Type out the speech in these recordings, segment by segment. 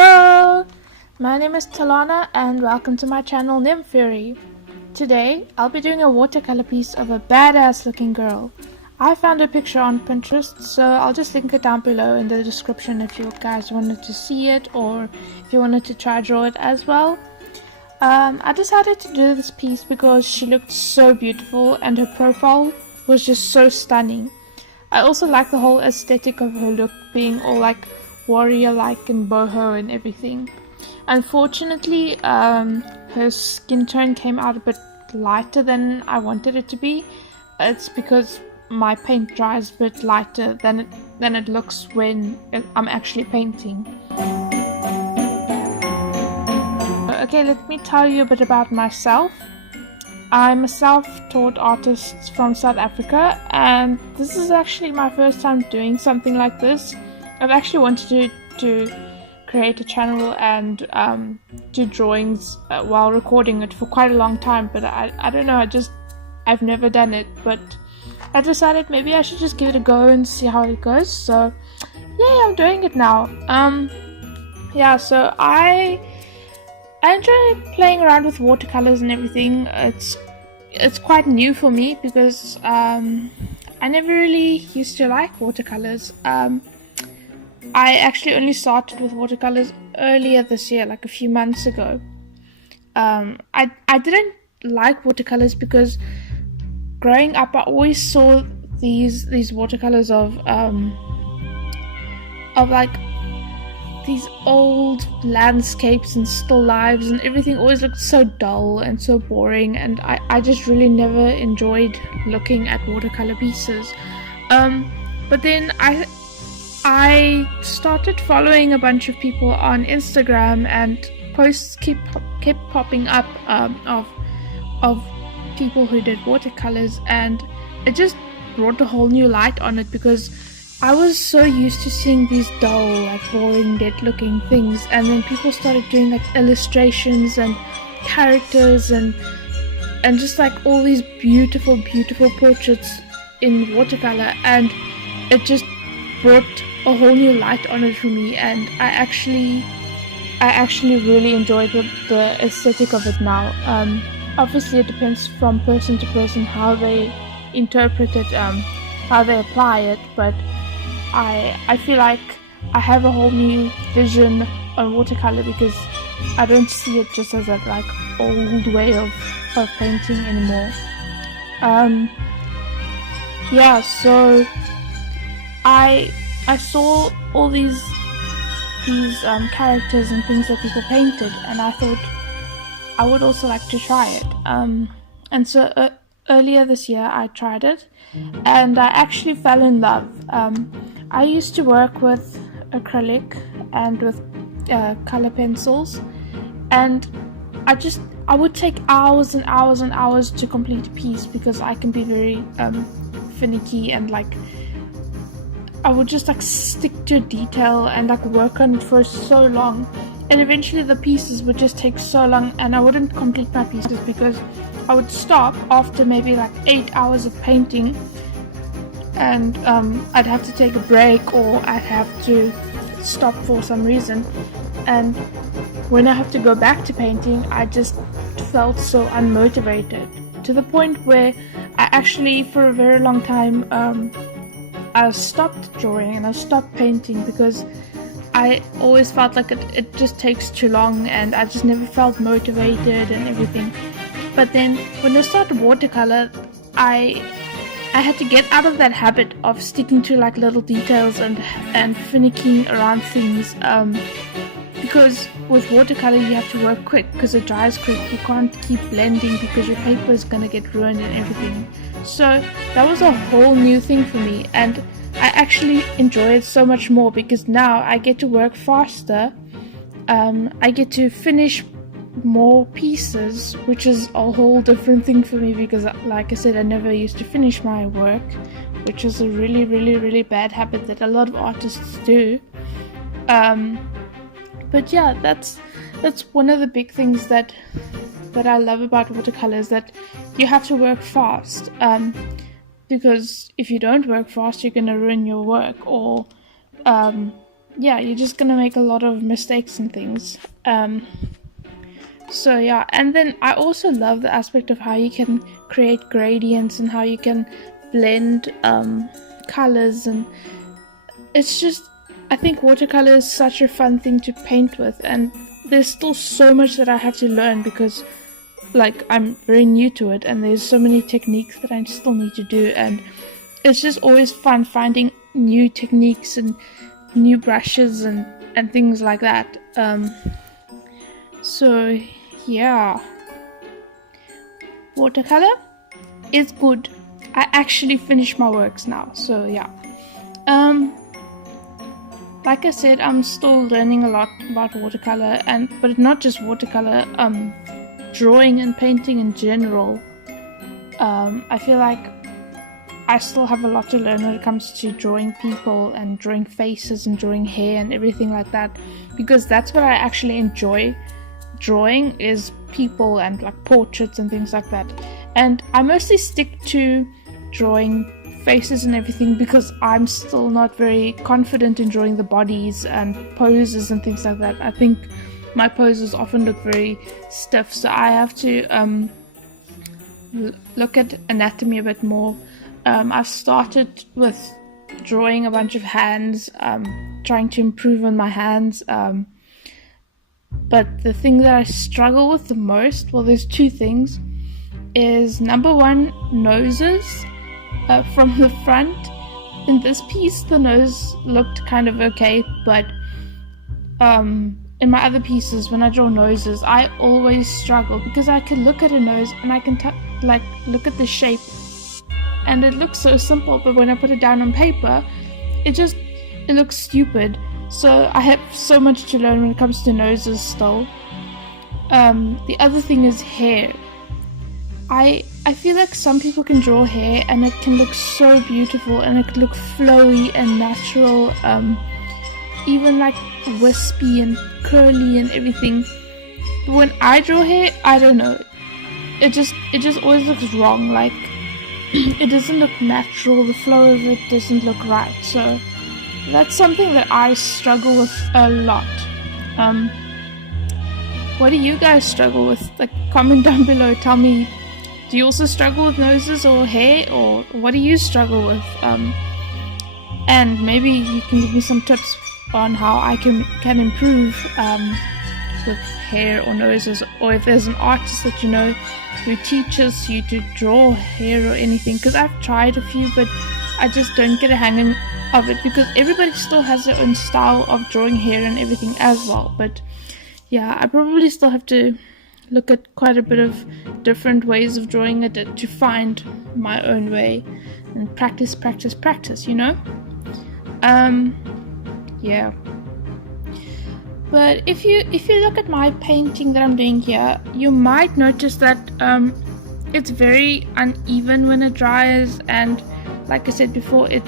Hello! My name is Talana and welcome to my channel Nymphury. Today, I'll be doing a watercolor piece of a badass looking girl. I found a picture on Pinterest, so I'll just link it down below in the description if you guys wanted to see it or if you wanted to try draw it as well. I decided to do this piece because she looked so beautiful and her profile was just so stunning. I also like the whole aesthetic of her look being all like warrior-like and boho and everything. Unfortunately, her skin tone came out a bit lighter than I wanted it to be. It's because my paint dries a bit lighter than it looks when I'm actually painting. Okay, let me tell you a bit about myself. I'm a self-taught artist from South Africa, and this is actually my first time doing something like this. I've actually wanted to create a channel and do drawings while recording it for quite a long time, but I don't know, I've never done it, but I decided maybe I should just give it a go and see how it goes. So yeah, I'm doing it now. Yeah, so I enjoy playing around with watercolors and everything. It's quite new for me because I never really used to like watercolors. I actually only started with watercolors earlier this year, like a few months ago. I didn't like watercolors because growing up I always saw these watercolors of like these old landscapes and still lives, and everything always looked so dull and so boring, and I just really never enjoyed looking at watercolor pieces. But then I started following a bunch of people on Instagram, and posts kept popping up of people who did watercolors, and it just brought a whole new light on it because I was so used to seeing these dull, like boring, dead looking things, and then people started doing like illustrations and characters and just like all these beautiful portraits in watercolor, and it just brought a whole new light on it for me, and I actually really enjoy the aesthetic of it now. Obviously it depends from person to person how they interpret it, how they apply it, but I feel like I have a whole new vision on watercolor because I don't see it just as that like old way of painting anymore. Yeah, so I saw all these characters and things that people painted, and I thought I would also like to try it. And so earlier this year I tried it, and I actually fell in love. I used to work with acrylic and with color pencils, and I would take hours and hours and hours to complete a piece because I can be very finicky, and like I would just like stick to a detail and like work on it for so long, and eventually the pieces would just take so long and I wouldn't complete my pieces because I would stop after maybe like 8 hours of painting, and I'd have to take a break or I'd have to stop for some reason, and when I have to go back to painting I just felt so unmotivated, to the point where I actually for a very long time I stopped drawing and I stopped painting because I always felt like it just takes too long and I just never felt motivated and everything. But then when I started watercolor, I had to get out of that habit of sticking to like little details and finicking around things, because with watercolor you have to work quick because it dries quick. You can't keep blending because your paper is gonna get ruined and everything. So that was a whole new thing for me, and I actually enjoy it so much more because now I get to work faster. I get to finish more pieces, which is a whole different thing for me because, like I said, I never used to finish my work, which is a really bad habit that a lot of artists do. But yeah, that's one of the big things that I love about watercolors, that you have to work fast, because if you don't work fast you're gonna ruin your work, or yeah, you're just gonna make a lot of mistakes and things. So yeah, and then I also love the aspect of how you can create gradients and how you can blend colors, and it's just, I think watercolor is such a fun thing to paint with, and there's still so much that I have to learn because like I'm very new to it, and there's so many techniques that I still need to do, and it's just always fun finding new techniques and new brushes and things like that. So yeah, watercolor is good. I actually finished my works now, so yeah. Like I said, I'm still learning a lot about watercolor, but not just watercolor, drawing and painting in general. I feel like I still have a lot to learn when it comes to drawing people and drawing faces and drawing hair and everything like that, because that's what I actually enjoy drawing, is people and like portraits and things like that. And I mostly stick to drawing faces and everything because I'm still not very confident in drawing the bodies and poses and things like that. I think my poses often look very stiff, so I have to look at anatomy a bit more. I've started with drawing a bunch of hands, trying to improve on my hands, but the thing that I struggle with the most, well, there's two things, is number one, noses. From the front, in this piece the nose looked kind of okay, but in my other pieces, when I draw noses, I always struggle because I can look at a nose and I can look at the shape and it looks so simple, but when I put it down on paper, it looks stupid. So I have so much to learn when it comes to noses still. The other thing is hair. I feel like some people can draw hair and it can look so beautiful and it can look flowy and natural, even like wispy and curly and everything. But when I draw hair, I don't know, it just always looks wrong. Like it doesn't look natural, the flow of it doesn't look right. So that's something that I struggle with a lot. What do you guys struggle with? Like, comment down below, tell me, do you also struggle with noses or hair, or what do you struggle with? And maybe you can give me some tips on how I can improve with hair or noses, or if there's an artist that you know who teaches you to draw hair or anything, because I've tried a few but I just don't get a hang of it, because everybody still has their own style of drawing hair and everything as well. But yeah, I probably still have to look at quite a bit of different ways of drawing it to find my own way and practice, you know. Yeah, but if you look at my painting that I'm doing here, you might notice that it's very uneven when it dries, and like I said before, it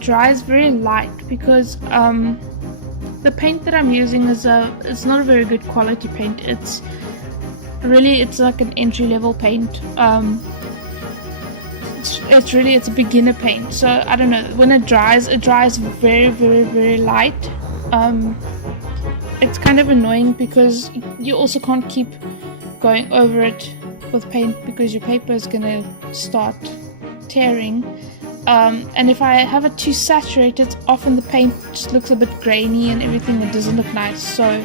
dries very light because the paint that I'm using is it's not a very good quality paint. It's like an entry-level paint. It's a beginner paint, so I don't know, when it dries very, very, very light. It's kind of annoying because you also can't keep going over it with paint because your paper is gonna start tearing. And if I have it too saturated, often the paint just looks a bit grainy and everything, it doesn't look nice. So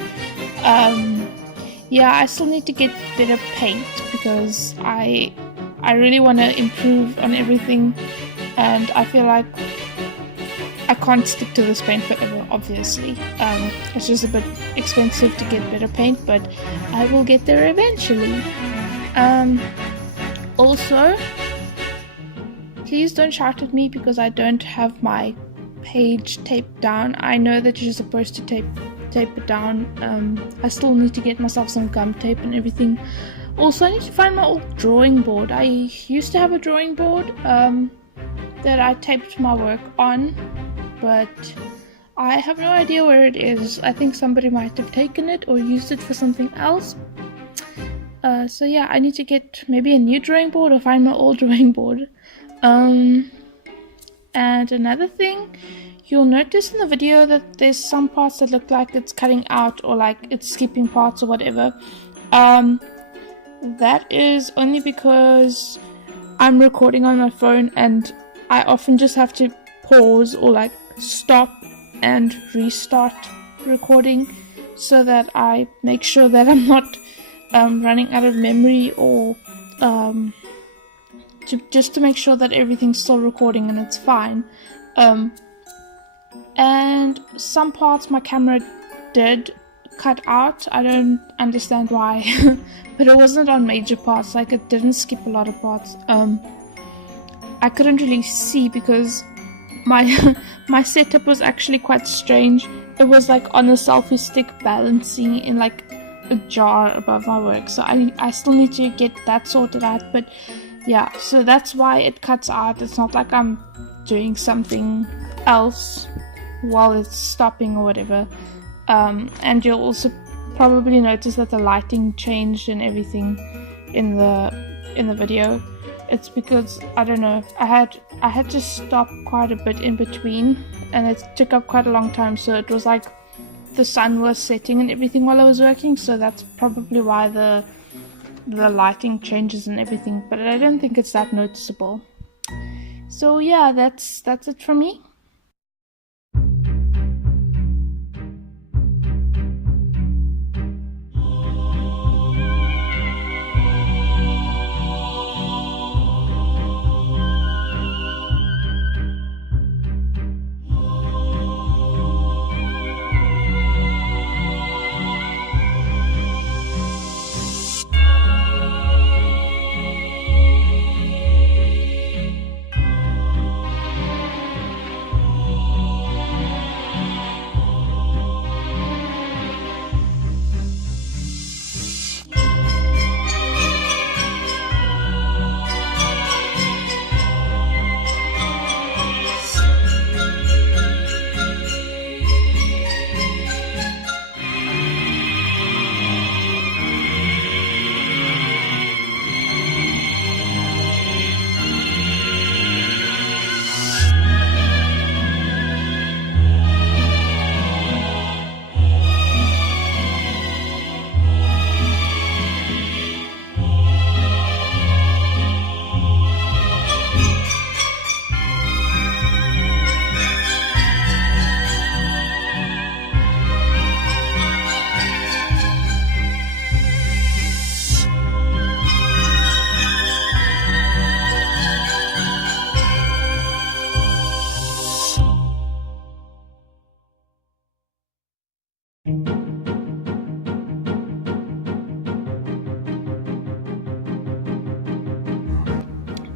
yeah, I still need to get better paint because I really want to improve on everything, and I feel like I can't stick to this paint forever, obviously. It's just a bit expensive to get better paint, but I will get there eventually. Also, please don't shout at me because I don't have my page taped down. I know that you're supposed to tape it down. I still need to get myself some gum tape and everything. Also, I need to find my old drawing board. I used to have a drawing board that I taped my work on, but I have no idea where it is. I think somebody might have taken it or used it for something else. So yeah, I need to get maybe a new drawing board or find my old drawing board. And another thing, you'll notice in the video that there's some parts that look like it's cutting out or like it's skipping parts or whatever. That is only because I'm recording on my phone and I often just have to pause or like stop and restart recording so that I make sure that I'm not running out of memory, or just to make sure that everything's still recording and it's fine. And some parts my camera did cut out. I don't understand why, but it wasn't on major parts, like it didn't skip a lot of parts. I couldn't really see because my setup was actually quite strange. It was like on a selfie stick balancing in like a jar above my work, so I still need to get that sorted out. But yeah, so that's why it cuts out. It's not like I'm doing something else while it's stopping or whatever. And you'll also probably notice that the lighting changed and everything in the video. It's because, I don't know, I had to stop quite a bit in between, and it took up quite a long time, so it was like the sun was setting and everything while I was working, so that's probably why the lighting changes and everything, but I don't think it's that noticeable. So yeah, that's it from me.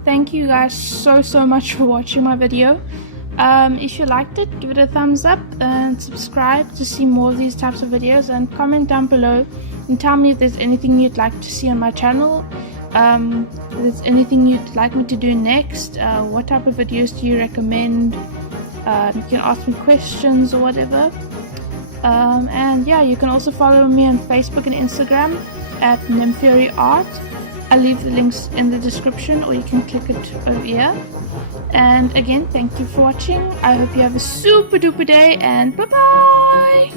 Thank you guys so much for watching my video. If you liked it, give it a thumbs up and subscribe to see more of these types of videos, and comment down below and tell me if there's anything you'd like to see on my channel. If there's anything you'd like me to do next, what type of videos do you recommend? You can ask me questions or whatever. And yeah, you can also follow me on Facebook and Instagram at Nymphury Art. I'll leave the links in the description, or you can click it over here. And again, thank you for watching. I hope you have a super duper day, and bye bye!